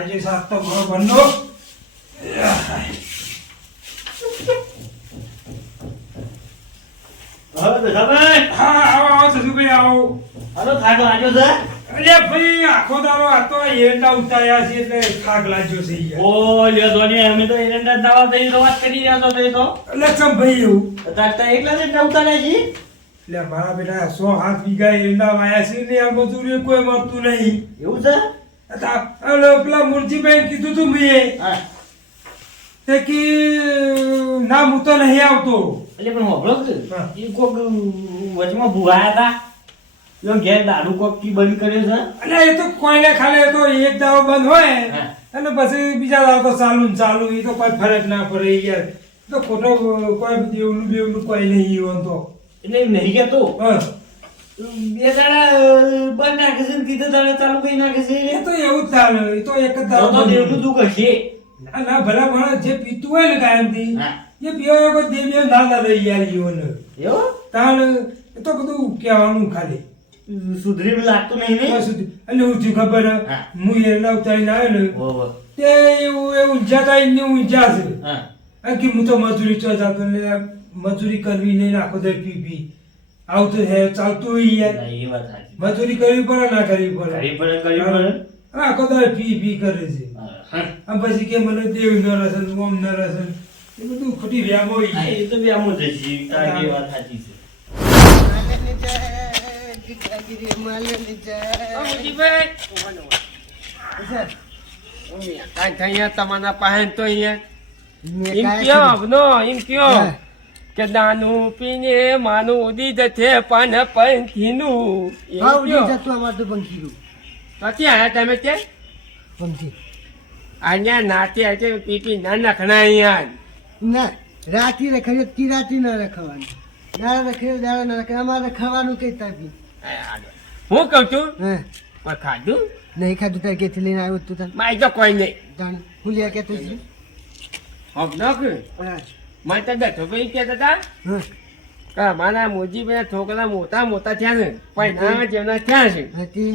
આજે સાત તો બરોબરનો હવે બેસાભાઈ હા આવો સસુભાઈ આવો હાલો થાક લાગ્યો છે અરે ભાઈ આખો દારો આ તો એરંડા ઉતાર્યા છે એટલે થાક લાગ્યો છે યાર ઓ લ્યો ધોની અમે તો એરંડા દવા દઈ વાત કરી રહ્યા છો તે તો એટલે ચમ ભાઈ એવું તાતા એકલા જ એરંડા ઉતાર્યા છી એટલે મારા બેટા 107 વીઘા એરંડા વાયા છે ને આ મજૂરી કોઈ મળતું નહીં એવું છે પેલા મુરજીભાઈ કીધું તું મેં હા તે કે ના હું તો નહીં આવતો એટલે પણ હોબળો હા. એ કોક વચમાં ભુવાયા હતા યો ઘેર દારૂ કોક કી બંધ કર્યો છે અને એ તો કોઈને ખાલી એ તો એક દાવો બંધ હોય હા. અને પછી બીજા દાવો તો ચાલુ ને ચાલુ એ તો કોઈ ફરક ના પડે યાર એ તો ખોટો કોઈ દેવનું બેવનું કોઈ નહીં ઈવન તો એટલે નહીં કેતો હા બે દાડા બંધ નાખે છે ને કીધું દાડા ચાલુ કરી નાખે છે એ તો એવું જ ચાલે એ તો એક જ તો દાવો તો બંધ દેવનું દુઃખ હશે ના ના ભલા માણસ જે પીતું હોય ને કાયમથી હા. એ પીવા કોઈ દેવ ના ના રહી યાર ઈવન એવો તાણ એ તો બધું કહેવાનું ખાલી સુધરી લાગતું નહીં ને ત્યાં સુધી એટલે હું થયું ખબર હે? હા. હું એરંડા ઉતારીને આવ્યો ને ઓહો તે એવું ઊંઝા થાય ને ઊંઝા છે હા આ કે હું તો મજૂરી ચો જતો ને મજૂરી કરવી નહીં આખો દર પી આવું તો હે ચાલતું હોય યાર ના, એ વાત સાચી મજૂરી કરવી પડે ના કરવી પડે કરી પડે આખો દર પી કરે છે હા આમ પછી કે મને દેવ ન રસન ઓમ ન રસન એ બધું ખોટી વ્યામો હોય હા, એ તો બી આમ જ છે તારી એ વાત સાચી છે તમારા પાસે તો અહીંયા એમ કયો કે નાનું પીને માનું ઉડી જશે પણ પંખીનું નથી આયા તમે તે અહીંયા નાતે આજે પીપી ના નખણા અહીંયા ના રાતી રખાય તી રાતી ના રખવાનું દાડા રખાય દાડા ના રખાય અમારે રખાવાનું કઈ તાપી હું કહું છું હે પણ ખાધું નહીં ખાધું તાર કેથી લઈને આવ્યો તું તને મારી તો કોઈ નહીં જાણ હું લે કે તું હમ ન કે હા મને તો બેઠો ભાઈ કહેતા હતા હા કે અમારા મોજીભાઈ છોકરા મોટા મોટા થયા છે પણ જેમના થયા છે હતી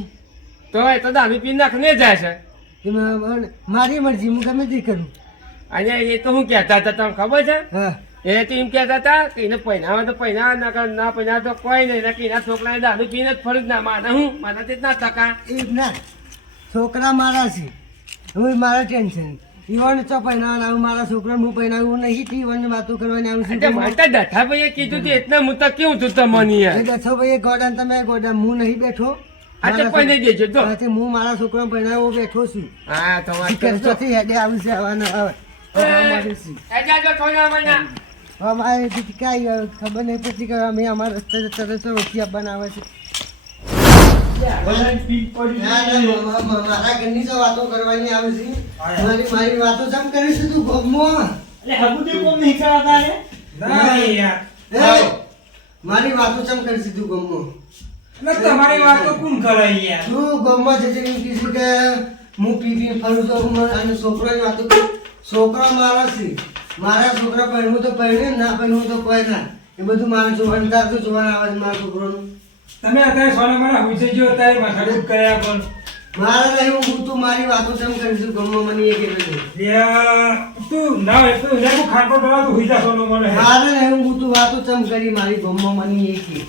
તો એ તો દારૂ પી નાખને જાય છે એમાં મારી મરજી હું ગમે તે કરું અને એ તો હું કહેતા હતા તમને ખબર છે હા એ તો એમ કહેતા હતા કે એને પહેરાવે તો પહેરાવે ના પહેરાવે તો કોઈ નહીં કે એના છોકરાને દારૂ પીને જ ફરજ ના માને હું મારાથી જ ના ટકા એ ના છોકરા મારા છે હું મારા ટેન્શન ઈવન તો પહેરાવાના આવું મારા છોકરાને હું પહેરાવું નહીં થી ઈવન વાતો કરવાની આવું એટલે મને તો દઠા ભાઈએ કીધું હતું એટલે હું તો કેવું છું તમને યાર બેઠો ભાઈ ગોડા ને તમે ગોડા હું નહીં બેઠો આ તો કોઈ નહીં દેજો તો આથી હું મારા છોકરાને પહેરાવો બેઠો છું હા તો વાત શિખર કરજો ચોથી હેડે આવું છે આવવાના આવે અમારે કાંઈ ખબર નહીં પછી કે અમે અમારા રસ્તે તરત ઓછી બનાવે છે મારા ઘરની તો વાતો કરવાની આવે છે મારી વાતો જમ કરીશું તું ગમમાં એટલે હબુદી કોમ નહીં કરાતા હે ના યાર મારી વાતો જમ કરીશું તું ગમમાં એટલે તમારી વાતો કોણ કરે યાર તું ગમમાં જજે એમ કીધું કે હું પી ફરું તો અને છોકરાની વાતો કરું. છોકરા મારા છે મારા છોકરા પહેરવું તો પહેરે ના પહેરવું તો કોઈ ના એ બધું મારે જોવાનું તાર તો જોવાના આવે છે મારા છોકરાનું તમે અત્યારે સોના મારા હુઈ જજો અત્યારે માથાકૂટ કર્યા પણ મારે નહીં હું તું મારી વાતો કેમ કરીશું ગમમાં મને એ કહેવું યાર તું ના હોય તો એને ખાટો ડરા તો હુઈ જા સોનો મને મારે નહીં હું તું વાતો કેમ કરી મારી ગમમાં મને એ કે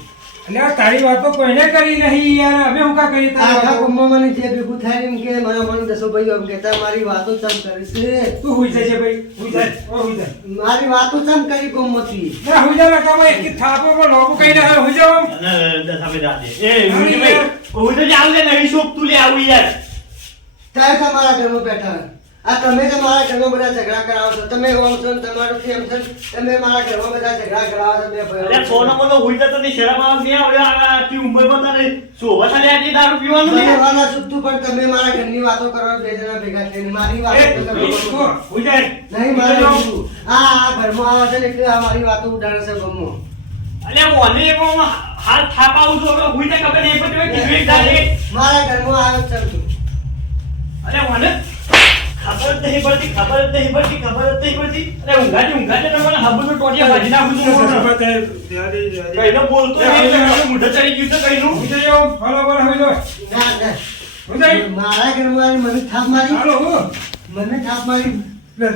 એટલે આ તારી વાતો કોઈને કરી નહીં યાર અમે હું કા કરી તારી આખા વાતો ગમમાં મને જે ભેગું થાય એમ કે મારા મને દસો ભાઈ એમ કહેતા મારી વાતો કેમ કરીશે તું હુઈ જજે ભાઈ હુઈ જા ઓ હુઈ જા મારી વાતો કેમ કરી ગમમાંથી ના હુઈ જા કામ એક થાપો પર લોબુ કઈ ના હુઈ જાવ અને દસામે દાદે એ મુજી ભાઈ હું તો જાવ લે નહીં શોપ તું લે આવું યાર ત્યાં તમારા ઘરમાં બેઠા આ તમે તો મારા ઘરમાં બધા ઝઘડા કરાવો છો તમે ઓમ છો ને તમારું એમ છો ને તમે મારા ઘરમાં બધા ઝઘડા કરાવો છો બે અરે ભાઈઓ સોનો મોનો હુઈ જતો ની શરમ આવે નહીં આવે આટલી ઉંમરમાં તારે સોવા થાલે આટલી દારૂ પીવાનું મને નહીં વાલા સુતું પણ તમે મારા ઘરની વાતો કરવા બે જણા ભેગા થઈને મારી વાતો તો કરો. હુઈ જા નહીં મારે નહીં. આ ઘરમાં આવે છે ને એટલે આ મારી વાતો ઉડાડે છે ગમો અલે મોને કોમ હાલ થાપાવું છો હુઈ જા ખબર નહીં પડતી કે એક દાડે મારા ઘરમાં આવે છે તું. અરે મને ખબર જ નહીં પડતી ખબર જ નહીં પડતી ખબર જ નહીં પડતી અરે ઊંઘાજે તમને હબુનો ટોટિયા વાજી નાખું છું કઈનો બોલતો નહીં મોઢે ચડી ગયું છે કઈનું હુઈ જજો ફોલો પર હુઈ જાવ ના ના હું જાય મારા ઘરમાં મને થાપ મારી હાલો હું મને થાપ મારી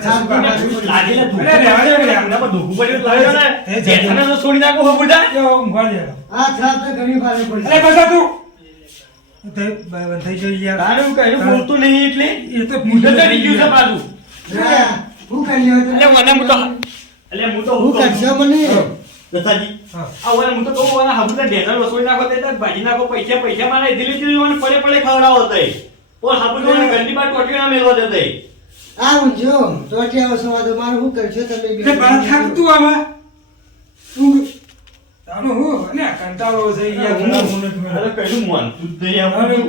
થાપ મારી લાગેલા ધૂળ. અરે રહેવા દે, રહેવા દે. આના પર ધૂળ પડ્યું લાગે ને. જેઠાને તો છોડી નાખો હો બુડા. એ ઊંઘવા દે આ થાપ તો ઘણી ભારે અરે પડી બસા તું તે બંધ થઈ ગઈ યાર તારું કઈ બોલતું નહીં એટલે એ તો મુદ્દત ચડી ગયું છે પાછું. હું કરી એટલે મને હું તો હું કરશો મને દત્તાજી હા. આ ઓલા હું તો કહું ઓલા હબુડા ઢેકણ રસોઈ નાખો તે તો ભાજી નાખો પૈસા મારા દિલ્હી દિલ્હી પડે પડે ખવડાવો તઈ ઓર હબુડો ઘરની બાર ટોટીઓ ના મેલવા દે તઈ આ ઊંઝો ટોટિયા વસવા દો મારે શું કરશો તમે એટલે બહાર થાકતું આમાં તું તાનો હું અને કંટાળો છે યાર ઘણા મોનટ અરે મેં કઈનું મન તું દઈ આવું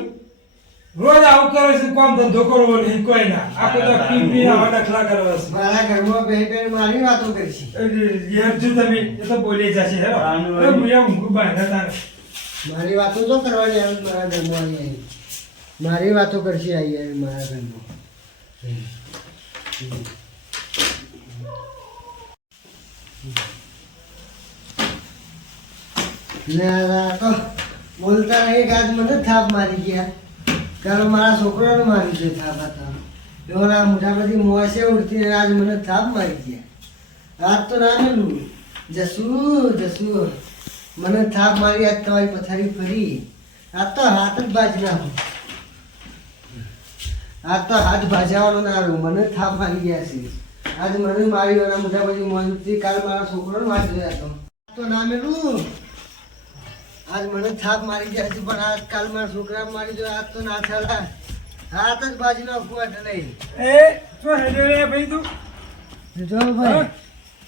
રોજ આવું કરે છે કામ ધંધો કરવો નહીં કોઈ ના આખો તો પીપી ના વડખલા કરવા છે મારા ઘરમાં બે બે મારી વાતો કરશી યાર જો તમે એ તો બોલી જશે હે અરે હું યાર ઊંઘું બાંધા તારે મારી વાતો તો કરવાની આવે મારા ઘરમાં આવી મારી વાતો કરશી આવી આવી મારા ઘરમાં ના તો બોલતા નહીં કે આજ મને થાપ મારી ગયા કારણ મારા છોકરાને મારી છે થાપ હતા એવા મોટા બધી મોસે ઉડતી આજ મને થાપ મારી ગયા આજ તો ના મેલું જસુ મને થાપ મારી આજ તમારી પથારી ફરી આજ તો હાથ જ બાજ નાખું આજ તો હાથ ભાજાવાનો ના રહ્યું મને થાપ મારી ગયા છે આજ મને મારી વાળા મોટા બધી મોજથી કાલ મારા છોકરાને મારી ગયા હતો તો ના મેલું આજ મને થાપ મારી ગયા છે પણ આજ કાલ મારા છોકરા મારી જો આજ તો ના ચાલા હાથ જ બાજી નાખું એટલે એ શું હેડે રે ભાઈ તું જો ભાઈ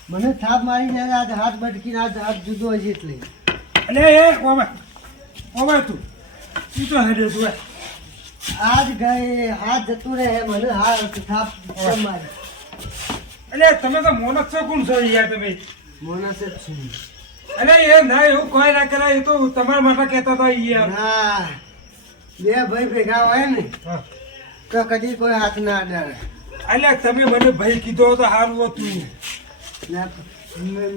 મને થાપ મારી જાય આજ હાથ બટકીને આજ હાથ જુદો હશે એટલે અલે એ ઓવા તું તું તો હેડે તું આજ ગયે હાથ જતું રહે મને હાથ થાપ કેમ મારી અલે તમે તો મોનક છો કોણ છો યાર તમે મોનસ જ છું અલે એ ના એવું કોઈ ના કરાય એ તો તમારા માટે કહેતા હતા યાર ના બે ભાઈ ભેગા હોય ને હા. તો કદી કોઈ હાથ ના અડાડે અલ્યા તમે મને ભાઈ કીધો તો સારું હતું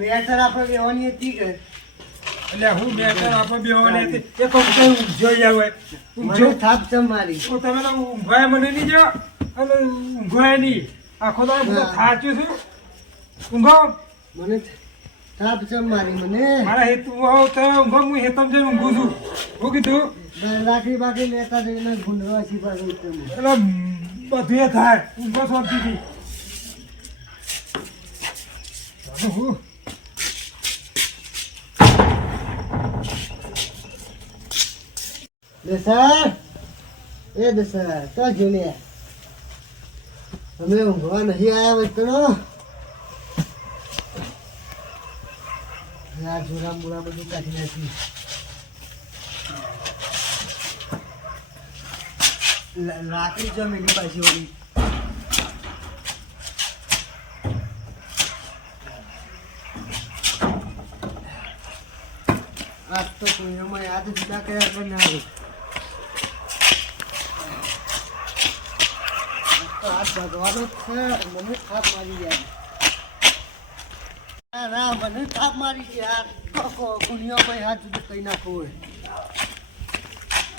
મેટર આપણે લેવાની હતી કે એટલે હું મેટર આપણે બેવાને હતી એ તો હું જોઈ આવે મને થાપ ચમ મારી તો તમે તો ઊંઘવાય મને નહીં જો અને ઊંઘવાય નહીં આખો તો બધું થાચ્યું છું ઊંઘો મને થાપ ચમ મારી મને મારા હેતુ આવો તમે ઊંઘો હું હેતમ જઈને ઊંઘું છું હું કીધું લાકડી બાકડી લેતા જઈને ગુંડવા છીપા દઉં તમે એટલે બધું એ થાય ઊંઘો શાંતિથી હું દસા એ દસા તો જોને અમે ઊંઘવા નહીં આવ્યા વચનો આ જોરા મોરા બધું કાઢી નાખ્યું લાકડી જો મેલી પાછી વળી આજ તો કોઈ એમાં યાદ જુદા કર્યા પણ ના આવ્યું હાથ ભગવાનો જ છે મને થાપ મારી જાય ના મને થાપ મારી છે આ કુનિયો ભાઈ હાથ જુદું કઈ નાખવું હોય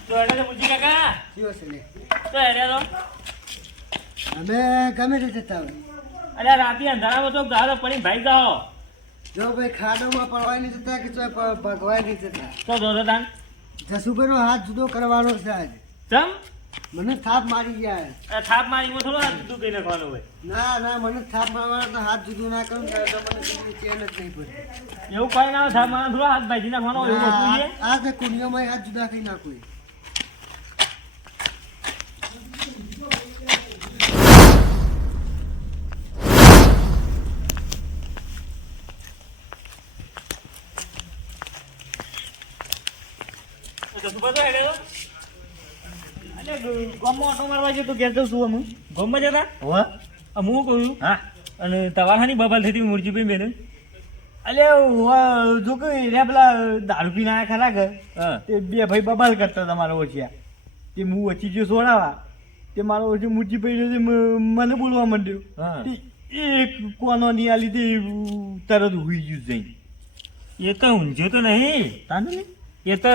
તો એટલે મુજી કાકા કયો છે લે તો હેડે તો અમે ગમે તે જતા હોય અરે રાતે અંધારામાં તો ગાળો પડી ભાઈ જાઓ જો ભાઈ ખાડોમાં પડવાય નહીં જતા કે ચોય ભગવાય નહીં જતા તો દોડો તાન જસુભાઈનો હાથ જુદો કરવાનો છે આજે ચમ મને થાપ મારી જાય આ થાપ મારી માં થોડો હાથ જુદું કઈ નાખવાનું હોય ના મને થાપ મારવાનો તો હાથ જુદો ના કરું તો મને જિંદગી ચેન જ નહીં પડે એવું કઈ ના હોય, થાપ મારવાનો થોડો હાથ ભાજી નાખવાનો હોય, એવું બધું છે આ તે કુનિયોમાં હાથ જુદા થઈ નાખું તો સુપર તો હેડે તો અલે ગોમમાં ઓટો મારવા જતો ઘેર જઉં છું હું ગોમમાં જતા હોવા હું કહું હા અને તવાહાની બબાલ થઈ હતી મુરજીભાઈ બેન અલે જો કે એને પેલા દારૂ પીને આયા ખરા કે તે બે ભાઈ બબાલ કરતા હતા મારા ઓછિયા તે હું ઓછી જો સોડાવા તે મારો ઓછી મુરજીભાઈ મને બોલવા માંડ્યો તે એક કોનો ની આ લીધે તરત હુઈ ગયું જઈને એ તો ઊંઝ્યો તો નહીં તાને એ તો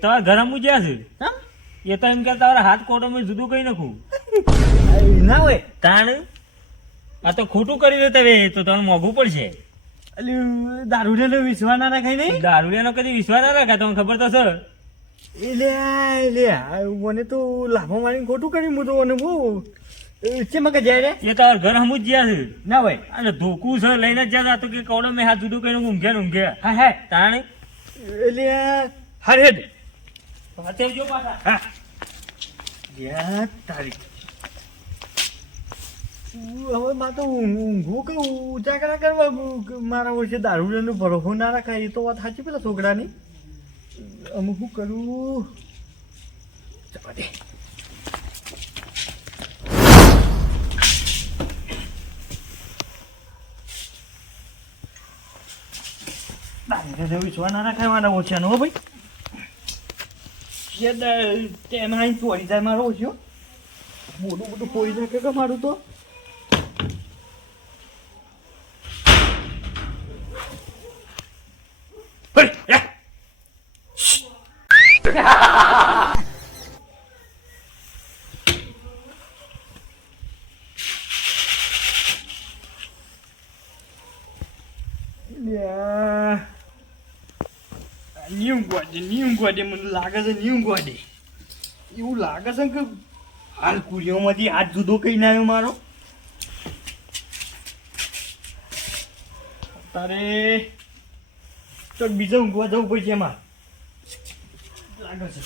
તમારા ઘરમાં જ્યાં છે એ તો એમ કે તારા હાથ કોટો મેં જુદું કઈ નાખું ના હોય તાણ આ તો ખોટું કરી દે તમે તો તમને મોંઘું પડશે. અલી દારૂડિયાનો વિશ્વાસ ના રાખાય નહીં. દારૂડિયાનો કદી વિશ્વાસ ના રાખે તમને ખબર તો છે. મને તો લાભો મારીને ખોટું કરી હું તો મને બહુ છે મગજ જાય રે. એ તારા ઘર હમું જ જ્યાં છે ના હોય અને ધોકું છે લઈને જ જતા તો કે કોડો મેં હાથ જુદું કઈ ઊંઘ્યા ને ઊંઘ્યા. હા હા તાણ એટલે હર હેડ અત્યારે જો પાછા હા યા તારી હવે માં તો ઊંઘું કે ઉજાગરા કરવા મારા વર્ષે દારૂડિયાનો ભરોસો ના રાખાય એ તો વાત સાચી પેલા છોકરાની. અમુક શું કરું જવા દે. દારૂડિયાનો વિશ્વાસ ના રાખાય મારા ઓછાનો હો ભાઈ. તેમાં અહીં ચોરી જાય મારો ઓછો મોટું મોટું પોઈ નાખે કે મારું તો. ન્યુ ગોડે મને લાગે છે ન્યુ ગોડે એવું લાગે છે કે હાલ કુલીઓમાંથી હાથ જુદો કઈ આવ્યો મારો. તારે તો બીજા ઊંઘવા જવું પડશે એમાં લાગે છે.